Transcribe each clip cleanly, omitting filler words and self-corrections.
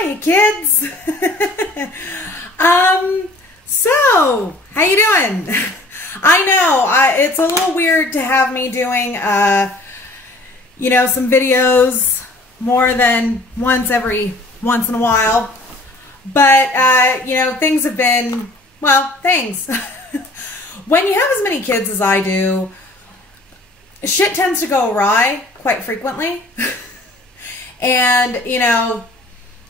Hi, kids. So how you doing? I know it's a little weird to have me doing, some videos more than once in a while, but things have been, things. When you have as many kids as I do, shit tends to go awry quite frequently. And,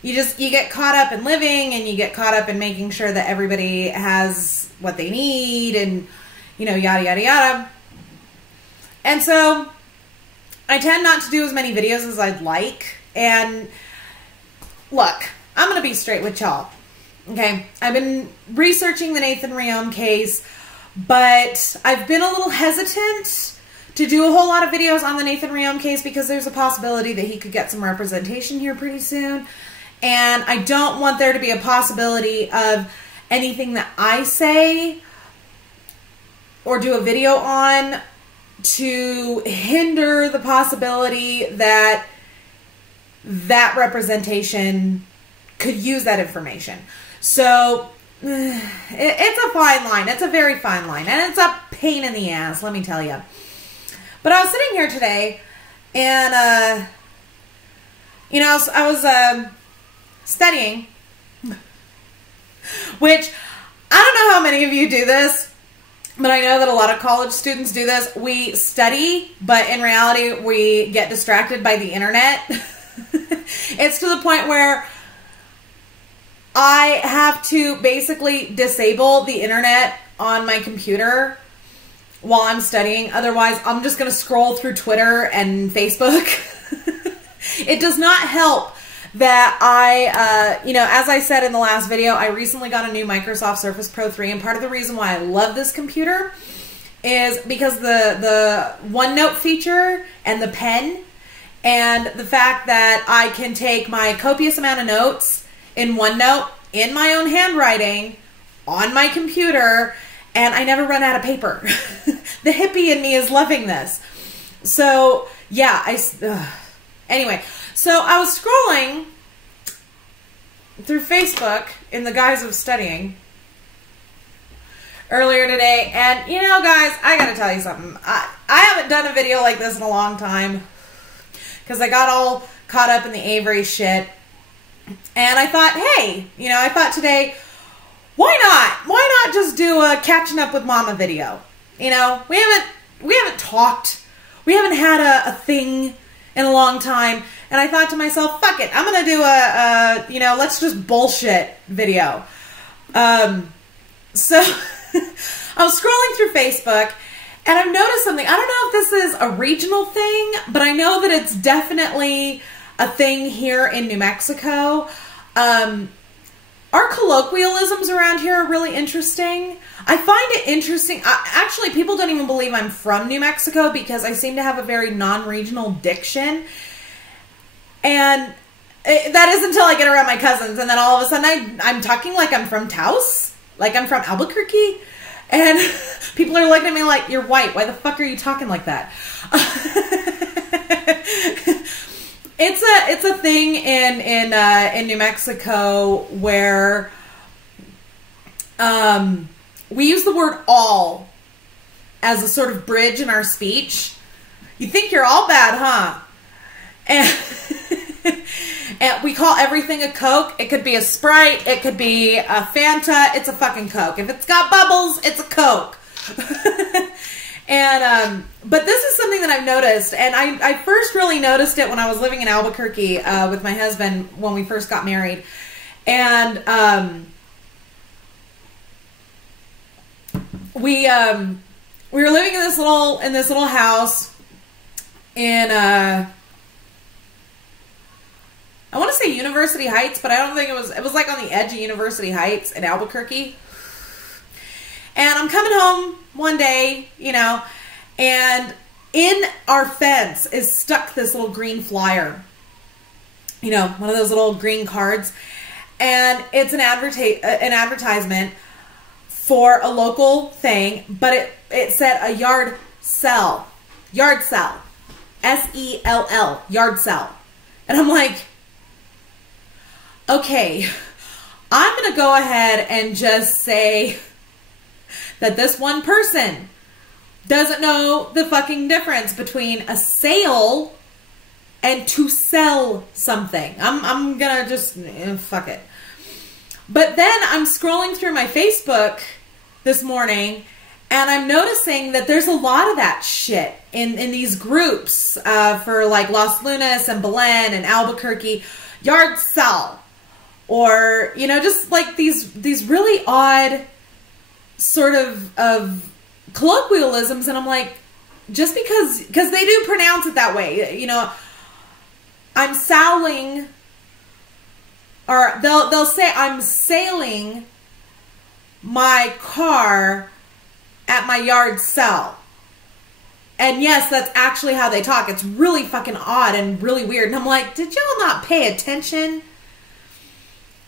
you get caught up in living, and you get caught up in making sure that everybody has what they need, and, yada, yada, yada. And so I tend not to do as many videos as I'd like. And look, I'm going to be straight with y'all. Okay. I've been researching the Nathan Riom case, but I've been a little hesitant to do a whole lot of videos on the Nathan Riom case because there's a possibility that he could get some representation here pretty soon. And I don't want there to be a possibility of anything that I say or do a video on to hinder the possibility that that representation could use that information. So it's a fine line. It's a very fine line. And it's a pain in the ass, let me tell you. But I was sitting here today, and, I was studying, which I don't know how many of you do this, but I know that a lot of college students do this. We study, but in reality, we get distracted by the internet. It's to the point where I have to basically disable the internet on my computer while I'm studying. Otherwise, I'm just going to scroll through Twitter and Facebook. It does not help that as I said in the last video, I recently got a new Microsoft Surface Pro 3, and part of the reason why I love this computer is because the OneNote feature and the pen, and the fact that I can take my copious amount of notes in OneNote in my own handwriting on my computer, and I never run out of paper. The hippie in me is loving this. So, yeah, anyway, so I was scrolling through Facebook in the guise of studying earlier today, and, guys, I gotta tell you something. I haven't done a video like this in a long time because I got all caught up in the Avery shit, and I thought, hey, I thought today, why not? Why not just do a catching up with mama video? We haven't talked. We haven't had a thing in a long time. And I thought to myself, fuck it. I'm going to do let's just bullshit video. So I was scrolling through Facebook, and I've noticed something. I don't know if this is a regional thing, but I know that it's definitely a thing here in New Mexico. Our colloquialisms around here are really interesting. I find it interesting. Actually, people don't even believe I'm from New Mexico because I seem to have a very non-regional diction. And that is until I get around my cousins. And then all of a sudden I'm talking like I'm from Taos. Like I'm from Albuquerque. And people are looking at me like, you're white. Why the fuck are you talking like that? It's a thing in New Mexico where we use the word all as a sort of bridge in our speech. You think you're all bad, huh? And we call everything a Coke. It could be a Sprite. It could be a Fanta. It's a fucking Coke. If it's got bubbles, it's a Coke. And, but this is something that I've noticed, and I first really noticed it when I was living in Albuquerque, with my husband when we first got married. And, we were living in this little house in, I want to say University Heights, but I don't think it was like on the edge of University Heights in Albuquerque. And I'm coming home one day, and in our fence is stuck this little green flyer. One of those little green cards. And it's an advertisement for a local thing, but it said a yard sell. Yard sell. S-E-L-L. Yard sell. And I'm like, okay, I'm going to go ahead and just say that this one person doesn't know the fucking difference between a sale and to sell something. I'm going to just, fuck it. But then I'm scrolling through my Facebook this morning, and I'm noticing that there's a lot of that shit in these groups for like Los Lunas and Belen and Albuquerque, yard sale, or, you know, just like these really odd sort of colloquialisms. And I'm like, just because they do pronounce it that way, you know, I'm sailing, or they'll say I'm sailing my car at my yard sale. And yes, that's actually how they talk. It's really fucking odd and really weird. And I'm like, did y'all not pay attention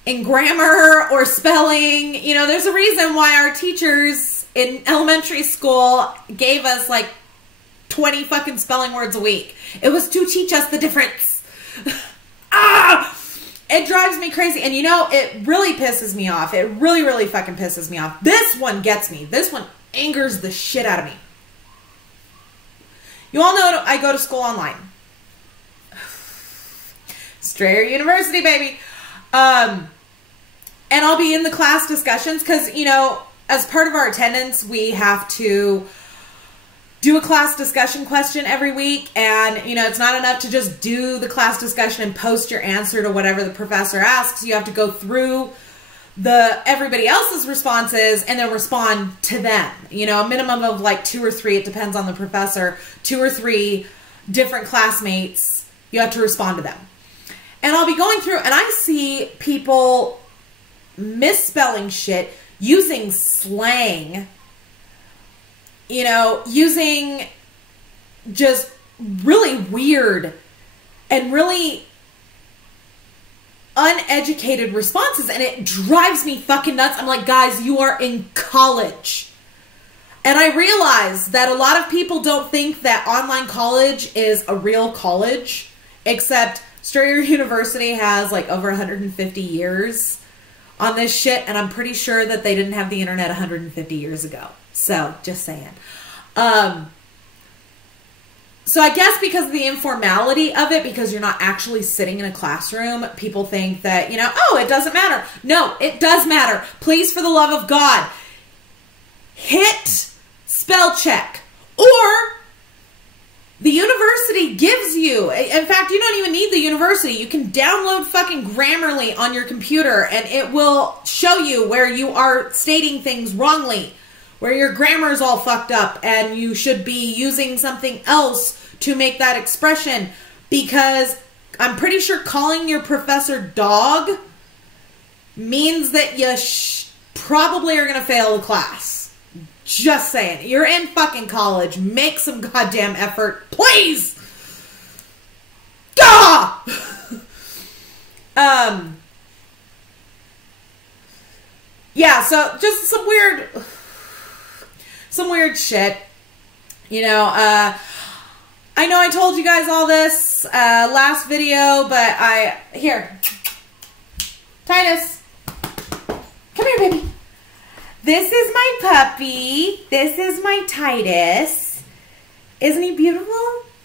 in grammar or spelling? You know, there's a reason why our teachers in elementary school gave us like 20 fucking spelling words a week. It was to teach us the difference. It drives me crazy. And you know, it really pisses me off. It really, really fucking pisses me off. This one gets me. This one angers the shit out of me. You all know I go to school online. Strayer University, baby. And I'll be in the class discussions because, you know, as part of our attendance, we have to do a class discussion question every week. And, you know, it's not enough to just do the class discussion and post your answer to whatever the professor asks. You have to go through everybody else's responses and then respond to them. You know, a minimum of like 2 or 3, it depends on the professor, 2 or 3 different classmates, you have to respond to them. And I'll be going through and I see people misspelling shit, using slang, you know, using just really weird and really uneducated responses, and it drives me fucking nuts. I'm like, guys, you are in college. And I realize that a lot of people don't think that online college is a real college, except Strayer University has like over 150 years on this shit, and I'm pretty sure that they didn't have the internet 150 years ago. So, just saying. So I guess because of the informality of it, because you're not actually sitting in a classroom, people think that, you know, oh, it doesn't matter. No, it does matter. Please, for the love of God, hit spell check. Or the university gives you, in fact, you don't even need the university. You can download fucking Grammarly on your computer and it will show you where you are stating things wrongly, where your grammar is all fucked up and you should be using something else to make that expression, because I'm pretty sure calling your professor dog means that you probably are going to fail the class. Just saying. You're in fucking college. Make some goddamn effort, please. Gah! Yeah, so just some weird shit. You know, I know I told you guys all this last video, but here, Titus, come here, baby. This is my puppy. This is my Titus. Isn't he beautiful?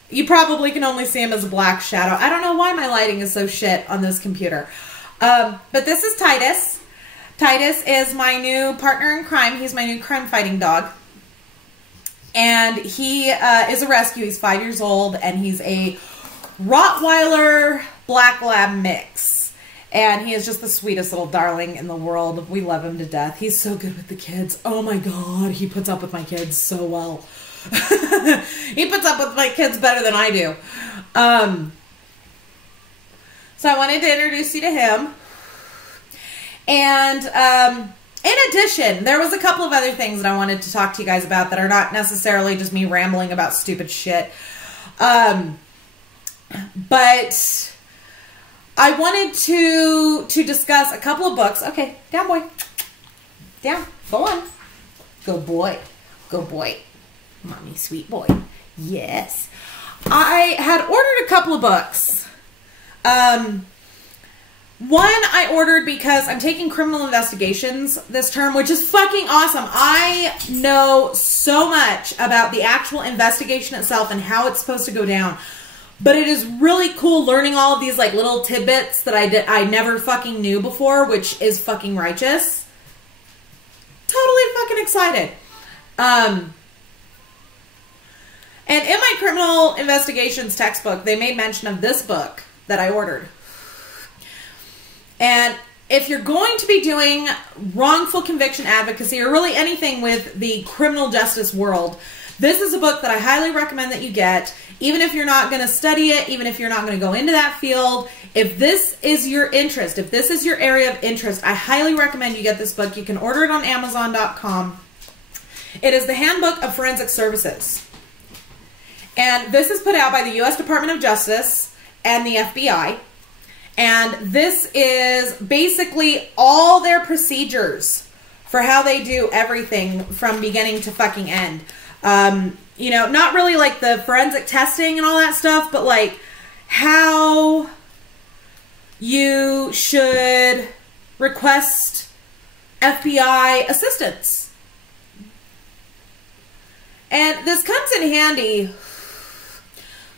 You probably can only see him as a black shadow. I don't know why my lighting is so shit on this computer. But this is Titus. Titus is my new partner in crime. He's my new crime fighting dog. And he is a rescue. He's 5 years old, and he's a Rottweiler Black Lab mix. And he is just the sweetest little darling in the world. We love him to death. He's so good with the kids. Oh my God, he puts up with my kids so well. He puts up with my kids better than I do. So I wanted to introduce you to him. And in addition, there was a couple of other things that I wanted to talk to you guys about that are not necessarily just me rambling about stupid shit. But I wanted to discuss a couple of books. Okay, down, boy. Down. Go on. Good boy. Good boy. Mommy, sweet boy. Yes. I had ordered a couple of books. One I ordered because I'm taking criminal investigations this term, which is fucking awesome. I know so much about the actual investigation itself and how it's supposed to go down. But it is really cool learning all of these like little tidbits that I never fucking knew before, which is fucking righteous. Totally fucking excited. And in my criminal investigations textbook, they made mention of this book that I ordered. And if you're going to be doing wrongful conviction advocacy or really anything with the criminal justice world, this is a book that I highly recommend that you get, even if you're not going to study it, even if you're not going to go into that field. If this is your interest, if this is your area of interest, I highly recommend you get this book. You can order it on Amazon.com. It is the Handbook of Forensic Services. And this is put out by the U.S. Department of Justice and the FBI. And this is basically all their procedures for how they do everything from beginning to fucking end. You know, not really like the forensic testing and all that stuff, but like how you should request FBI assistance. And this comes in handy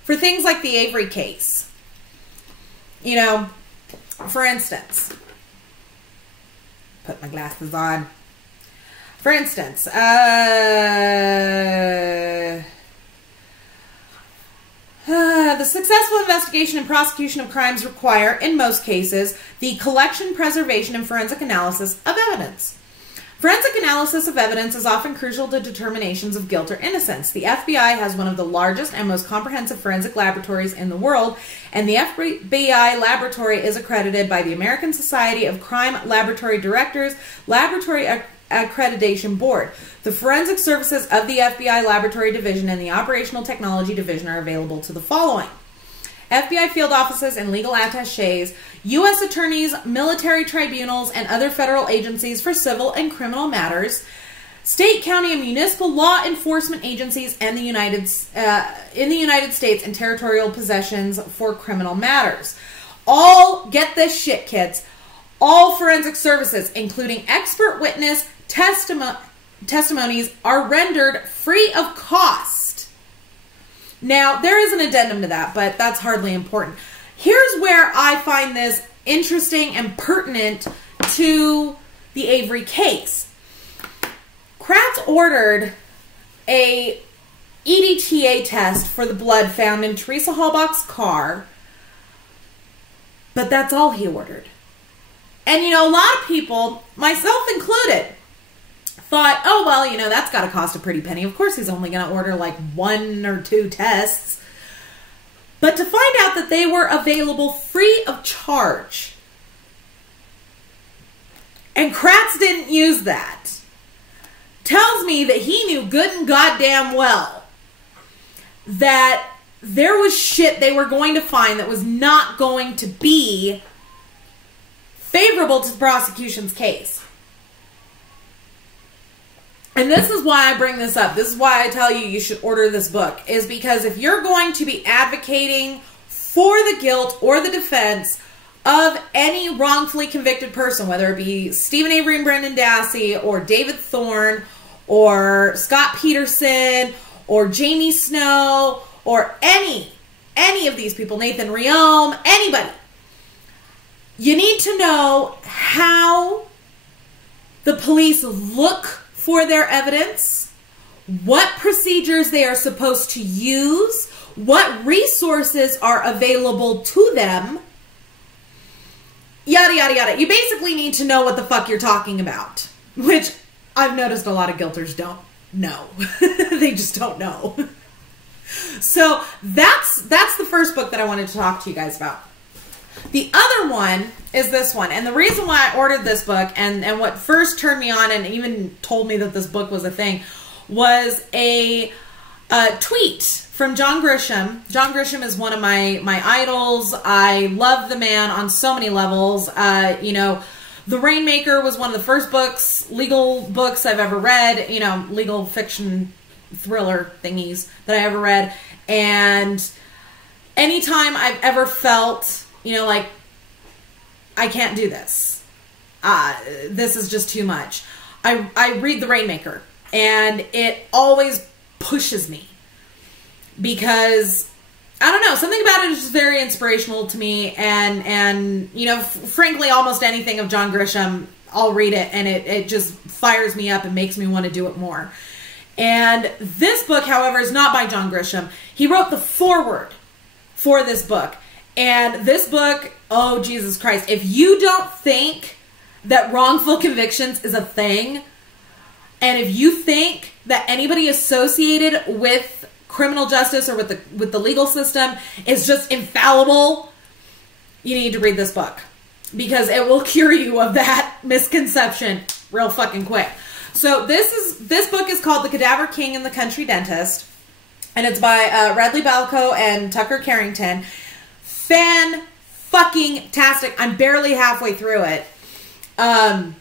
for things like the Avery case. You know, for instance, put my glasses on. For instance, the successful investigation and prosecution of crimes require, in most cases, the collection, preservation, and forensic analysis of evidence. Forensic analysis of evidence is often crucial to determinations of guilt or innocence. The FBI has one of the largest and most comprehensive forensic laboratories in the world, and the FBI laboratory is accredited by the American Society of Crime Laboratory Directors Laboratory Accreditation Board. The forensic services of the FBI Laboratory Division and the Operational Technology Division are available to the following: FBI field offices and legal attaches, U.S. attorneys, military tribunals, and other federal agencies for civil and criminal matters, state, county, and municipal law enforcement agencies, and in the United States and territorial possessions for criminal matters. All, get this shit, kids, all forensic services, including expert witness testimonies, are rendered free of cost. Now, there is an addendum to that, but that's hardly important. Here's where I find this interesting and pertinent to the Avery case. Kratz ordered a EDTA test for the blood found in Teresa Halbach's car, but that's all he ordered. And, you know, a lot of people, myself included, thought, oh, well, you know, that's got to cost a pretty penny. Of course he's only going to order like 1 or 2 tests. But to find out that they were available free of charge. And Kratz didn't use that. Tells me that he knew good and goddamn well that there was shit they were going to find that was not going to be favorable to the prosecution's case. And this is why I bring this up. This is why I tell you you should order this book. Is because if you're going to be advocating for the guilt or the defense of any wrongfully convicted person, whether it be Stephen Avery and Brendan Dassey, or David Thorne, or Scott Peterson, or Jamie Snow, or any of these people, Nathan Riom, anybody, you need to know how the police look for their evidence, what procedures they are supposed to use, what resources are available to them, yada, yada, yada. You basically need to know what the fuck you're talking about, which I've noticed a lot of guilters don't know. They just don't know. So that's the first book that I wanted to talk to you guys about. The other one is this one. And the reason why I ordered this book and what first turned me on and even told me that this book was a thing was a tweet from John Grisham. John Grisham is one of my idols. I love the man on so many levels. You know, The Rainmaker was one of the first books, legal books I've ever read, you know, legal fiction thriller thingies that I ever read. And anytime I've ever felt, you know, like I can't do this. This is just too much. I read The Rainmaker, and it always pushes me because, I don't know, something about it is just very inspirational to me, and you know, frankly, almost anything of John Grisham, I'll read it, and it just fires me up and makes me want to do it more. And this book, however, is not by John Grisham. He wrote the foreword for this book. And this book, oh, Jesus Christ, if you don't think that wrongful convictions is a thing, and if you think that anybody associated with criminal justice or with the legal system is just infallible, you need to read this book, because it will cure you of that misconception real fucking quick. So this book is called The Cadaver King and the Country Dentist, and it's by Radley Balco and Tucker Carrington. Fan-fucking-tastic. I'm barely halfway through it. But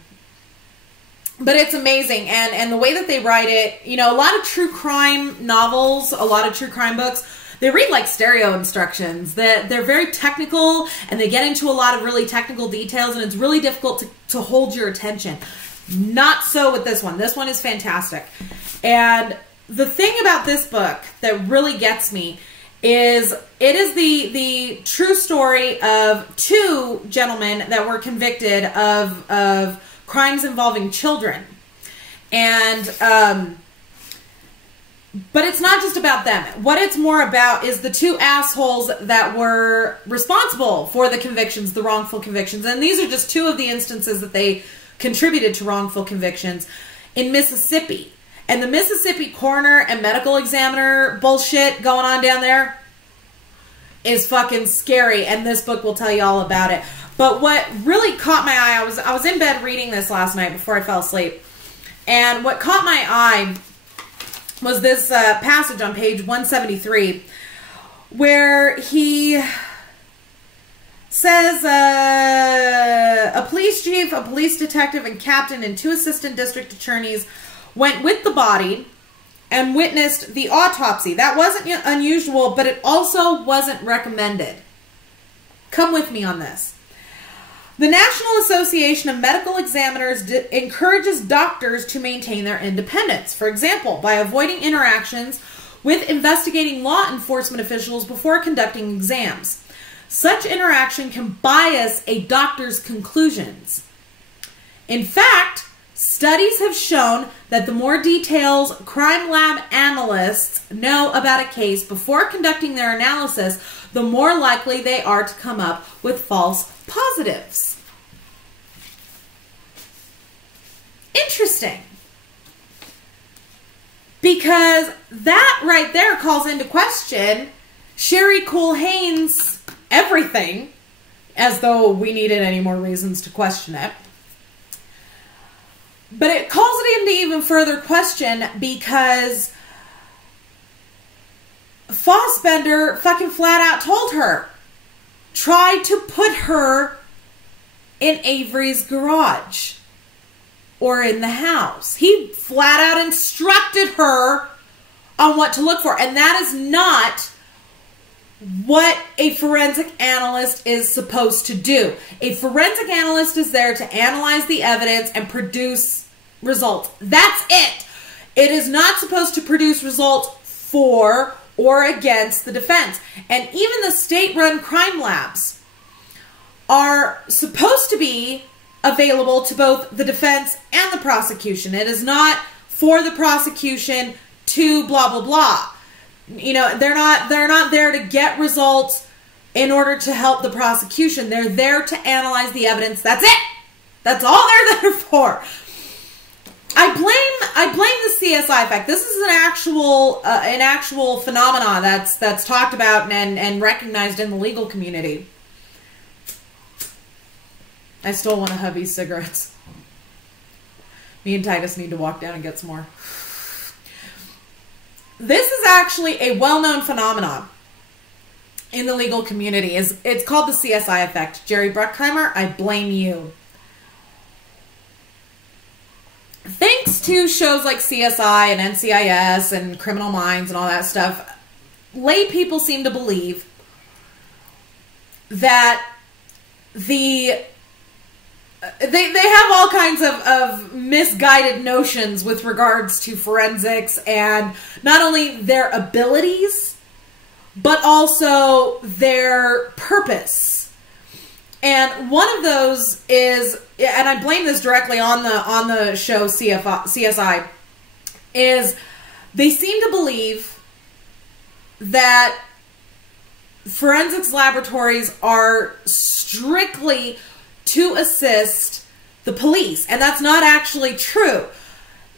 it's amazing. And the way that they write it, you know, a lot of true crime novels, a lot of true crime books, they read like stereo instructions. They're very technical, and they get into a lot of really technical details, and it's really difficult to hold your attention. Not so with this one. This one is fantastic. And the thing about this book that really gets me is it is the true story of two gentlemen that were convicted of crimes involving children. And but it's not just about them. What it's more about is the two assholes that were responsible for the convictions, the wrongful convictions. And these are just two of the instances that they contributed to wrongful convictions in Mississippi. And the Mississippi coroner and medical examiner bullshit going on down there is fucking scary, and this book will tell you all about it. But what really caught my eye, I was in bed reading this last night before I fell asleep, and what caught my eye was this passage on page 173, where he says, a police chief, a police detective, and captain, and two assistant district attorneys went with the body and witnessed the autopsy. That wasn't unusual, but it also wasn't recommended. Come with me on this. The National Association of Medical Examiners encourages doctors to maintain their independence. For example, by avoiding interactions with investigating law enforcement officials before conducting exams. Such interaction can bias a doctor's conclusions. In fact, studies have shown that the more details crime lab analysts know about a case before conducting their analysis, the more likely they are to come up with false positives. Interesting. Because that right there calls into question Sherry Cool-Haynes' everything, as though we needed any more reasons to question it. But it calls it into even further question because Fassbender fucking flat out told her, tried to put her in Avery's garage or in the house. He flat out instructed her on what to look for. And that is not what a forensic analyst is supposed to do. A forensic analyst is there to analyze the evidence and produce results. That's it. It is not supposed to produce results for or against the defense. And even the state-run crime labs are supposed to be available to both the defense and the prosecution. It is not for the prosecution to blah, blah, blah. You know, they're not there to get results in order to help the prosecution. They're there to analyze the evidence. That's it. That's all they're there for. I blame the CSI effect. This is an actual phenomenon that's talked about and recognized in the legal community. I stole one of hubby's cigarettes. Me and Titus need to walk down and get some more. This is actually a well-known phenomenon in the legal community. It's called the CSI effect. Jerry Bruckheimer, I blame you. Thanks to shows like CSI and NCIS and Criminal Minds and all that stuff, lay people seem to believe that the they have all kinds of misguided notions with regards to forensics and not only their abilities, but also their purpose. And one of those is, and I blame this directly on the show CSI, is they seem to believe that forensics laboratories are strictly to assist the police, and that's not actually true.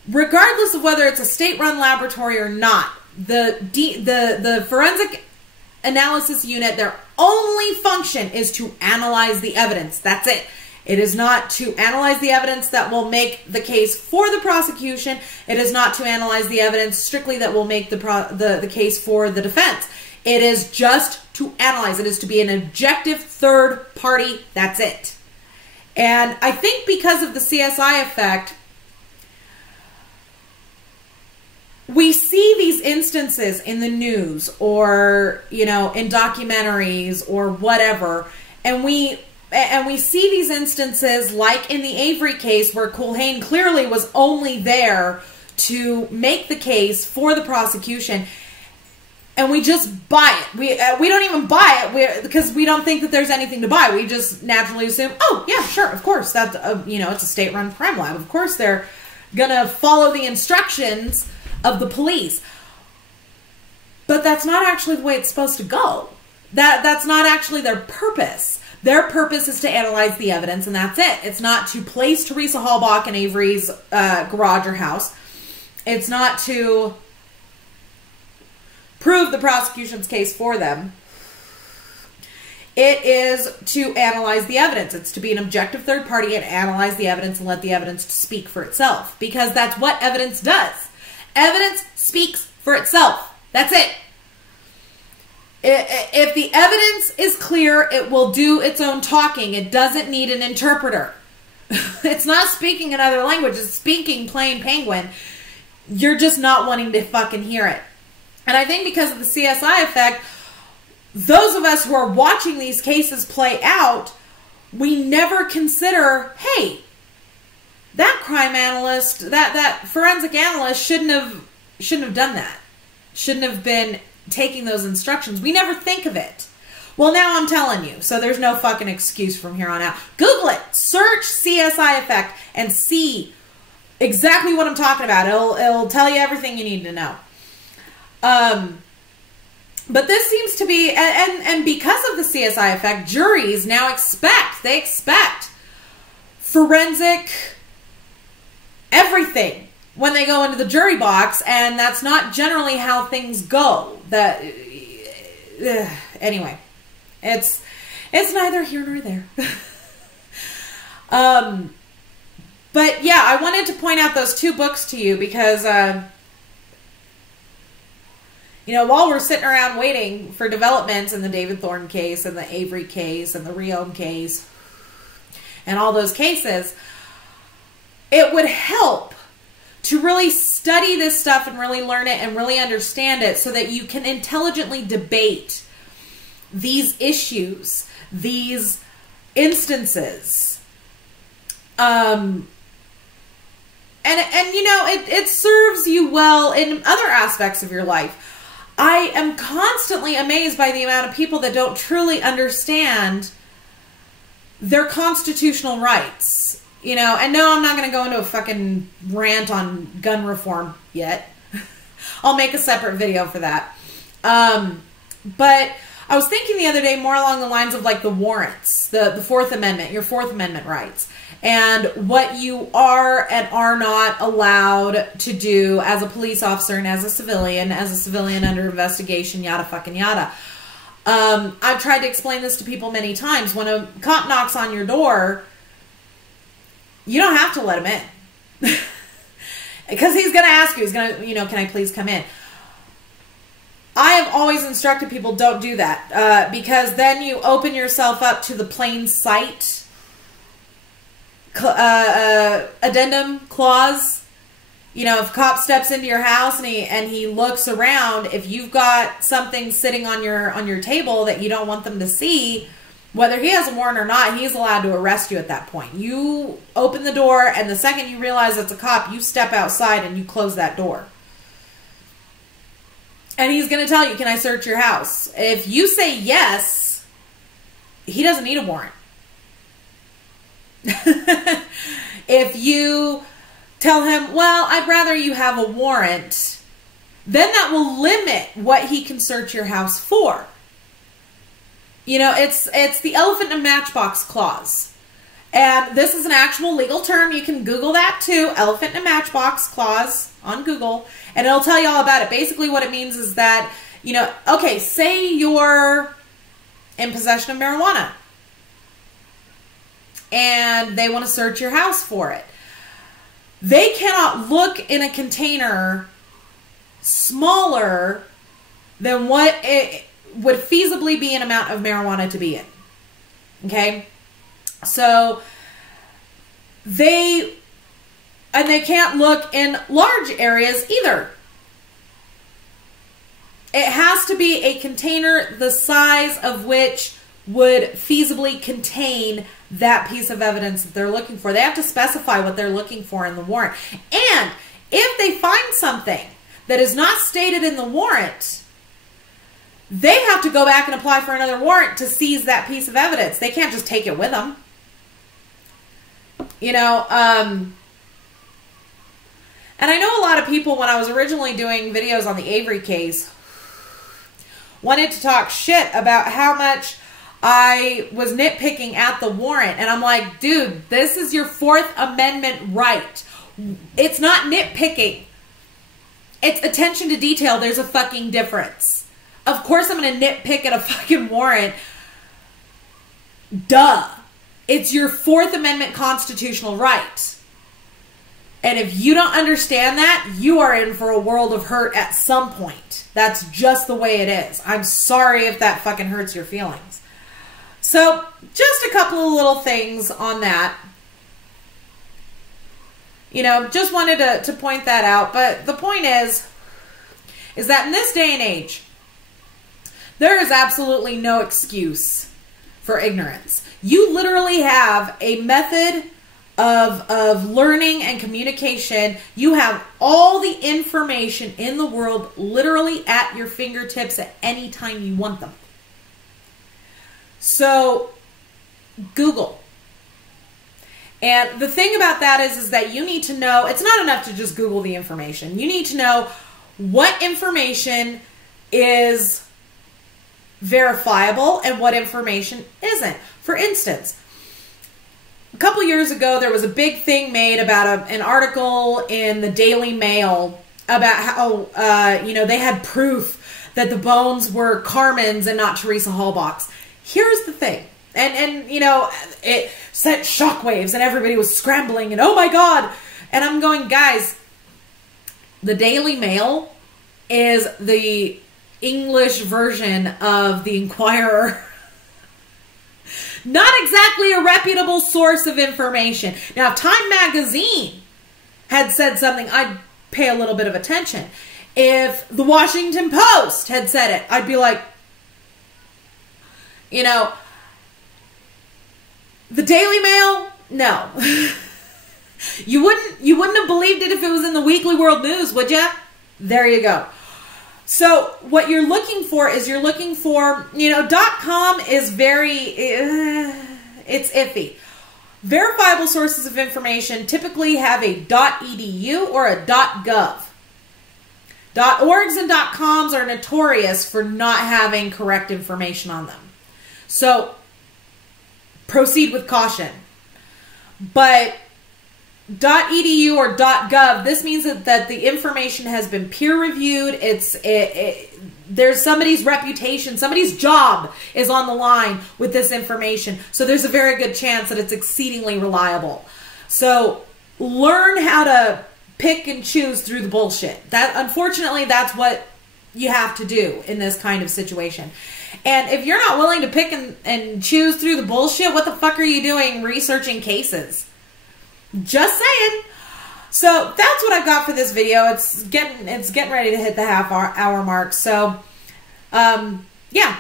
Regardless of whether it's a state-run laboratory or not, the forensic analysis unit, their only function is to analyze the evidence. That's it. It is not to analyze the evidence that will make the case for the prosecution. It is not to analyze the evidence strictly that will make the case for the defense. It is just to analyze. It is to be an objective third party. That's it. And I think because of the CSI effect, we see these instances in the news or, you know, in documentaries or whatever, and we see these instances like in the Avery case where Culhane clearly was only there to make the case for the prosecution, and we just buy it. We don't even buy it because we don't think that there's anything to buy. We just naturally assume, oh yeah, sure, of course, that's you know, it's a state-run crime lab. Of course, they're gonna follow the instructions of the police. But that's not actually the way it's supposed to go. That's not actually their purpose. Their purpose is to analyze the evidence, and that's it. It's not to place Teresa Halbach in Avery's garage or house. It's not to prove the prosecution's case for them. It is to analyze the evidence. It's to be an objective third party and analyze the evidence and let the evidence speak for itself. Because that's what evidence does. Evidence speaks for itself. That's it. If the evidence is clear, it will do its own talking. It doesn't need an interpreter. It's not speaking another language. It's speaking plain Penguin. You're just not wanting to fucking hear it. And I think because of the CSI effect, those of us who are watching these cases play out, we never consider, hey, that crime analyst, that forensic analyst shouldn't have done that. Shouldn't have been taking those instructions. We never think of it. Well, now I'm telling you, so there's no fucking excuse from here on out. Google it, search CSI effect, and see exactly what I'm talking about. It'll tell you everything you need to know. But this seems to be, and because of the CSI effect, juries now expect forensic everything when they go into the jury box, and that's not generally how things go. Anyway, it's neither here nor there. But yeah, I wanted to point out those two books to you because, you know, while we're sitting around waiting for developments in the David Thorne case and the Avery case and the Rion case and all those cases, it would help to really study this stuff and really learn it and really understand it so that you can intelligently debate these issues, these instances. And you know, it serves you well in other aspects of your life. I am constantly amazed by the amount of people that don't truly understand their constitutional rights. You know, and no, I'm not going to go into a fucking rant on gun reform yet. I'll make a separate video for that. But I was thinking the other day more along the lines of like the warrants, the Fourth Amendment, your Fourth Amendment rights, and what you are and are not allowed to do as a police officer and as a civilian under investigation, yada fucking yada. I've tried to explain this to people many times. When a cop knocks on your door, you don't have to let him in. Because he's going to ask you, he's going to, you know, can I please come in? I have always instructed people, don't do that. Because then you open yourself up to the plain sight addendum clause. You know, if a cop steps into your house and he looks around, if you've got something sitting on your table that you don't want them to see, Whether he has a warrant or not, he's allowed to arrest you at that point. You open the door, and the second you realize it's a cop, you step outside and you close that door. And he's going to tell you, can I search your house? If you say yes, he doesn't need a warrant. If you tell him, well, I'd rather you have a warrant, then that will limit what he can search your house for. You know, it's the elephant in a matchbox clause. And this is an actual legal term. You can Google that too, elephant in a matchbox clause on Google, and it'll tell you all about it. Basically what it means is that, you know, okay, say you're in possession of marijuana and they want to search your house for it. They cannot look in a container smaller than what it would feasibly be an amount of marijuana to be in. Okay? So they can't look in large areas either. It has to be a container the size of which would feasibly contain that piece of evidence that they're looking for. They have to specify what they're looking for in the warrant. And if they find something that is not stated in the warrant, they have to go back and apply for another warrant to seize that piece of evidence. They can't just take it with them. You know, and I know a lot of people, when I was originally doing videos on the Avery case, wanted to talk shit about how much I was nitpicking at the warrant. And I'm like, dude, this is your Fourth Amendment right. It's not nitpicking. It's attention to detail. There's a fucking difference. Of course I'm going to nitpick at a fucking warrant. Duh. It's your Fourth Amendment constitutional right. And if you don't understand that, you are in for a world of hurt at some point. That's just the way it is. I'm sorry if that fucking hurts your feelings. So, just a couple of little things on that. You know, just wanted to point that out. But the point is that in this day and age, there is absolutely no excuse for ignorance. You literally have a method of learning and communication. You have all the information in the world literally at your fingertips at any time you want them. So, Google. And the thing about that is that you need to know, it's not enough to just Google the information. You need to know what information is verifiable and what information isn't. For instance, a couple years ago, there was a big thing made about an article in the Daily Mail about how, you know, they had proof that the bones were Carmen's and not Teresa Halbach's. Here's the thing. And you know, it sent shockwaves and everybody was scrambling and, oh my God. And I'm going, guys, the Daily Mail is the English version of the Inquirer. Not exactly a reputable source of information. Now, if Time Magazine had said something, I'd pay a little bit of attention. If the Washington Post had said it, I'd be like, you know, the Daily Mail, no. You wouldn't have believed it if it was in the Weekly World News, would ya? There you go. So what you're looking for is you know, .com is very, it's iffy. Verifiable sources of information typically have a .edu or a .gov. .orgs and .coms are notorious for not having correct information on them. So proceed with caution. But .edu or .gov, this means that the information has been peer reviewed. There's somebody's reputation, somebody's job is on the line with this information. So there's a very good chance that it's exceedingly reliable. So learn how to pick and choose through the bullshit. Unfortunately, that's what you have to do in this kind of situation. And if you're not willing to pick and choose through the bullshit, what the fuck are you doing researching cases? Just saying. So that's what I've got for this video. It's getting ready to hit the half hour mark. So, yeah,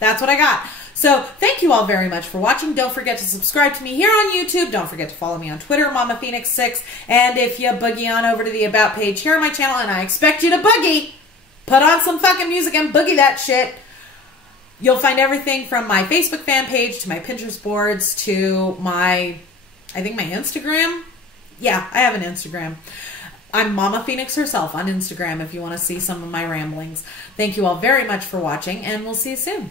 that's what I got. So So thank you all very much for watching. Don't forget to subscribe to me here on YouTube. Don't forget to follow me on Twitter, Mama Phoenix 6. And if you boogie on over to the About page here on my channel, and I expect you to boogie, put on some fucking music and boogie that shit. You'll find everything from my Facebook fan page to my Pinterest boards to my, I think my Instagram. Yeah, I have an Instagram. I'm Mama Phoenix herself on Instagram if you want to see some of my ramblings. Thank you all very much for watching, and we'll see you soon.